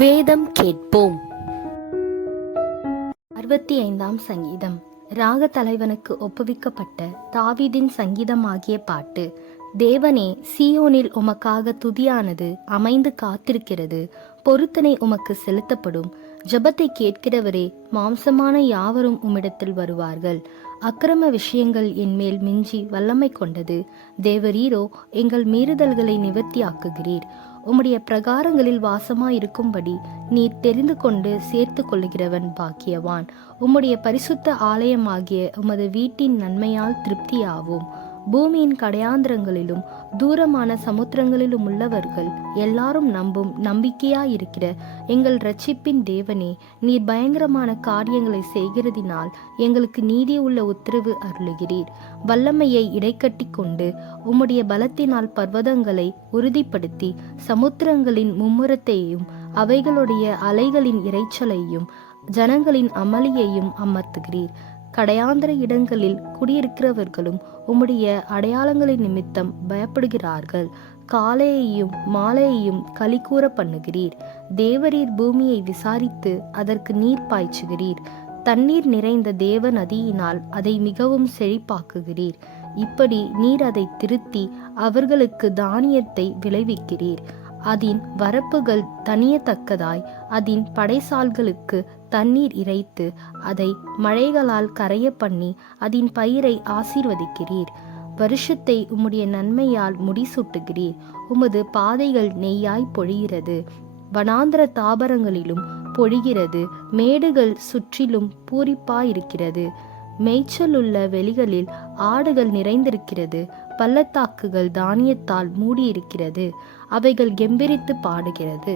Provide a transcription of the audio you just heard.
வேதம் கேட்போம். 65ஆம் சங்கீதம். ராக தலைவனுக்கு ஒப்புவிக்கப்பட்ட தாவீதின் சங்கீதமாகிய பாட்டு. தேவனே, சீயோனில் உமக்காக துதியானது அமைந்து காத்திருக்கிறது. பொருத்தனை உமக்கு செலுத்தப்படும். ஜெபத்தை கேட்கிறவரே, மாம்சமான யாவரும் உம்மிடத்தில் வருவார்கள். அக்கிரம விஷயங்கள் என்மேல் மிஞ்சி வல்லமை கொண்டது. தேவரீரோ எங்கள் மீறுதல்களை நிவர்த்தியாக்குகிறீர். உம்முடைய பிரகாரங்களில் வாசமாயிருக்கும்படி நீர் தெரிந்து கொண்டு சேர்த்து கொள்ளுகிறவன் பாக்கியவான். உம்முடைய பரிசுத்த ஆலயமாகிய உமது வீட்டின் நன்மையால் திருப்தியாவோம். பூமியின் கடையாந்திரங்களிலும் தூரமான சமுத்திரங்களிலும் உள்ளவர்கள் எல்லாரும் நம்பும் நம்பிக்கையாயிருக்கிற எங்கள் இரட்சிப்பின் தேவனே, நீர் பயங்கரமான காரியங்களை செய்கிறதினால் எங்களுக்கு நீதி உள்ள உத்தரவு அருளுகிறீர். வல்லமையை இடைக்கட்டி கொண்டு உம்முடைய பலத்தினால் பர்வதங்களை உறுதிப்படுத்தி சமுத்திரங்களின் மும்முரத்தையும் அவைகளுடைய அலைகளின் இரைச்சலையும் ஜனங்களின் அமளியையும் அமர்த்துகிறீர். கடையாந்திர இடங்களில் குடியிருக்கிறவர்களும் உம்முடைய அடையாளங்களின் நிமித்தம் பயப்படுகிறார்கள். காலையையும் மாலையையும் களிகூற பண்ணுகிறீர். தேவரீர் பூமியை விசாரித்து அதற்கு நீர் பாய்ச்சுகிறீர். தண்ணீர் நிறைந்த தேவ நதியினால் அதை மிகவும் செழிப்பாக்குகிறீர். இப்படி நீர் அதை திருத்தி அவர்களுக்கு தானியத்தை விளைவிக்கிறீர். அதின் வரப்புகள் தனியத்தக்கதாய் அதின் படைசால்களுக்கு தண்ணீர் இறைத்து அதை மழைகளால் கரைய பண்ணி அதின் பயிரை ஆசீர்வதிக்கிறீர். வருஷத்தை உம்முடைய நன்மையால் முடிசூட்டுகிறீர். உமது பாதைகள் நெய்யாய் பொழிகிறது. வனாந்திர தாபரங்களிலும் பொழிகிறது. மேடுகள் சுற்றிலும் பூரிப்பாயிருக்கிறது. மேய்ச்சலுள்ள வெளிகளில் ஆடுகள் நிறைந்திருக்கிறது. பள்ளத்தாக்குகள் தானியத்தால் மூடியிருக்கிறது. அவைகள் கெம்பீரித்து பாடுகிறது.